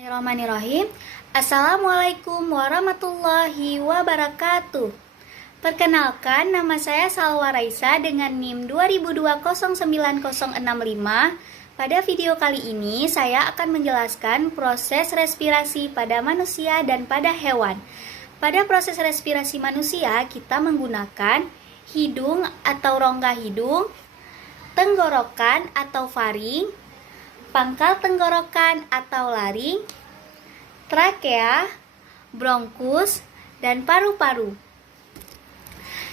Bismillahirrahmanirrahim. Assalamualaikum warahmatullahi wabarakatuh. Perkenalkan, nama saya Salwa Raisa dengan NIM 20209065. Pada video kali ini saya akan menjelaskan proses respirasi pada manusia dan pada hewan. Pada proses respirasi manusia kita menggunakan hidung atau rongga hidung, tenggorokan atau faring, pangkal tenggorokan atau laring, trakea, bronkus, dan paru-paru.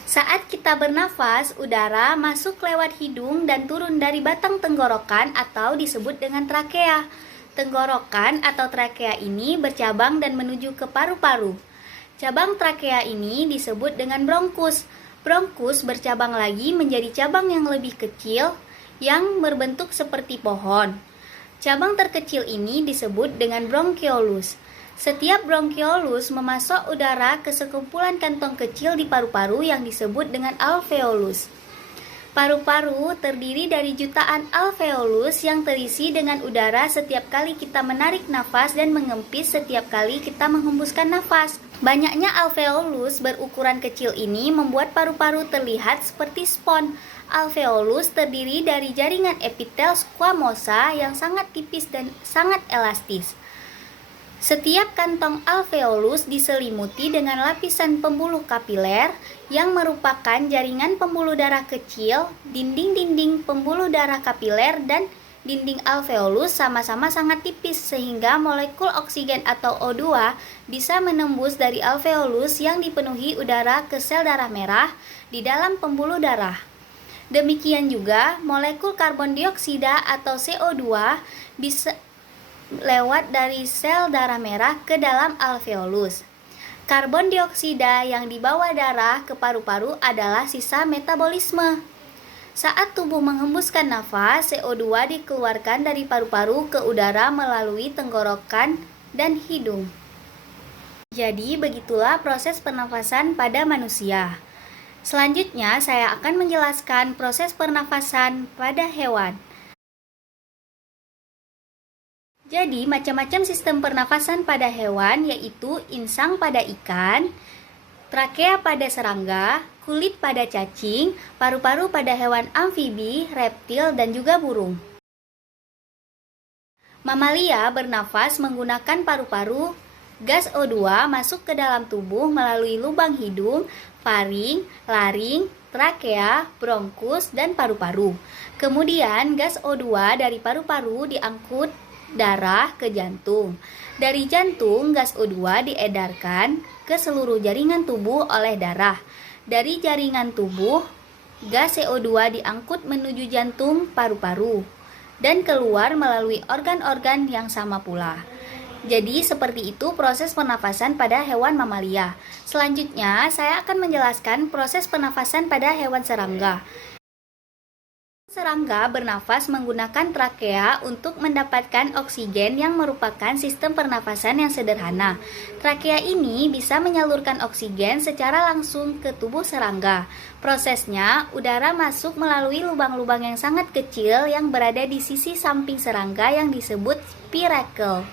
Saat kita bernafas, udara masuk lewat hidung dan turun dari batang tenggorokan atau disebut dengan trakea. Tenggorokan atau trakea ini bercabang dan menuju ke paru-paru. Cabang trakea ini disebut dengan bronkus. Bronkus bercabang lagi menjadi cabang yang lebih kecil yang berbentuk seperti pohon. Cabang terkecil ini disebut dengan bronkiolus. Setiap bronkiolus memasok udara ke sekumpulan kantong kecil di paru-paru yang disebut dengan alveolus. Paru-paru terdiri dari jutaan alveolus yang terisi dengan udara setiap kali kita menarik nafas dan mengempis setiap kali kita menghembuskan nafas. Banyaknya alveolus berukuran kecil ini membuat paru-paru terlihat seperti spons. Alveolus terdiri dari jaringan epitel squamosa yang sangat tipis dan sangat elastis. Setiap kantong alveolus diselimuti dengan lapisan pembuluh kapiler yang merupakan jaringan pembuluh darah kecil. Dinding-dinding pembuluh darah kapiler dan dinding alveolus sama-sama sangat tipis sehingga molekul oksigen atau O2 bisa menembus dari alveolus yang dipenuhi udara ke sel darah merah di dalam pembuluh darah. Demikian juga molekul karbon dioksida atau CO2 bisa lewat dari sel darah merah ke dalam alveolus. Karbon dioksida yang dibawa darah ke paru-paru adalah sisa metabolisme. Saat tubuh menghembuskan nafas, CO2 dikeluarkan dari paru-paru ke udara melalui tenggorokan dan hidung. Jadi begitulah proses pernafasan pada manusia. Selanjutnya saya akan menjelaskan proses pernafasan pada hewan. Jadi, macam-macam sistem pernafasan pada hewan yaitu insang pada ikan, trakea pada serangga, kulit pada cacing, paru-paru pada hewan amfibi, reptil, dan juga burung. Mamalia bernafas menggunakan paru-paru. Gas O2 masuk ke dalam tubuh melalui lubang hidung, faring, laring, trakea, bronkus, dan paru-paru. Kemudian gas O2 dari paru-paru diangkut darah ke jantung. Dari jantung, gas O2 diedarkan ke seluruh jaringan tubuh oleh darah. Dari jaringan tubuh, gas CO2 diangkut menuju jantung, paru-paru, dan keluar melalui organ-organ yang sama pula. Jadi seperti itu proses pernafasan pada hewan mamalia. Selanjutnya, saya akan menjelaskan proses pernafasan pada hewan serangga. Serangga bernafas menggunakan trakea untuk mendapatkan oksigen yang merupakan sistem pernafasan yang sederhana. Trakea ini bisa menyalurkan oksigen secara langsung ke tubuh serangga. Prosesnya, udara masuk melalui lubang-lubang yang sangat kecil yang berada di sisi samping serangga yang disebut spiracle,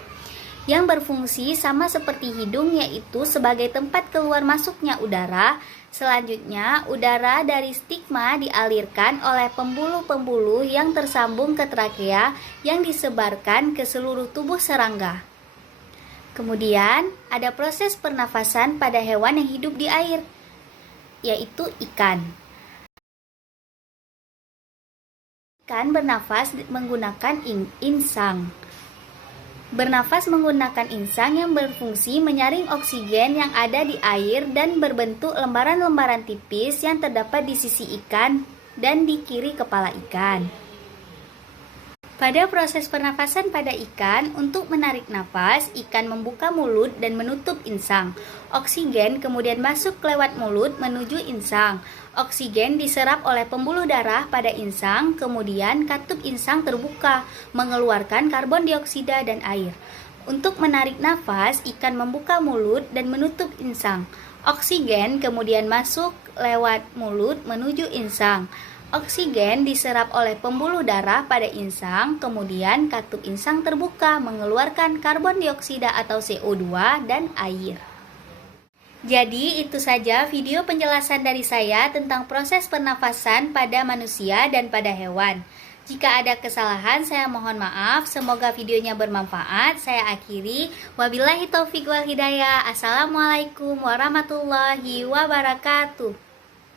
yang berfungsi sama seperti hidung yaitu sebagai tempat keluar masuknya udara. Selanjutnya, udara dari stigma dialirkan oleh pembuluh-pembuluh yang tersambung ke trakea yang disebarkan ke seluruh tubuh serangga. Kemudian, ada proses pernafasan pada hewan yang hidup di air, yaitu ikan. Ikan bernafas menggunakan insang. Bernafas menggunakan insang yang berfungsi menyaring oksigen yang ada di air dan berbentuk lembaran-lembaran tipis yang terdapat di sisi ikan dan di kiri kepala ikan. Pada proses pernafasan pada ikan, untuk menarik nafas, ikan membuka mulut dan menutup insang. Oksigen kemudian masuk lewat mulut menuju insang. Oksigen diserap oleh pembuluh darah pada insang, kemudian katup insang terbuka, mengeluarkan karbon dioksida dan air. Untuk menarik nafas, ikan membuka mulut dan menutup insang. Oksigen kemudian masuk lewat mulut menuju insang. Oksigen diserap oleh pembuluh darah pada insang, kemudian katup insang terbuka mengeluarkan karbon dioksida atau CO2 dan air. Jadi itu saja video penjelasan dari saya tentang proses pernafasan pada manusia dan pada hewan. Jika ada kesalahan saya mohon maaf, semoga videonya bermanfaat. Saya akhiri, wabillahi taufik wal hidayah. Assalamualaikum warahmatullahi wabarakatuh.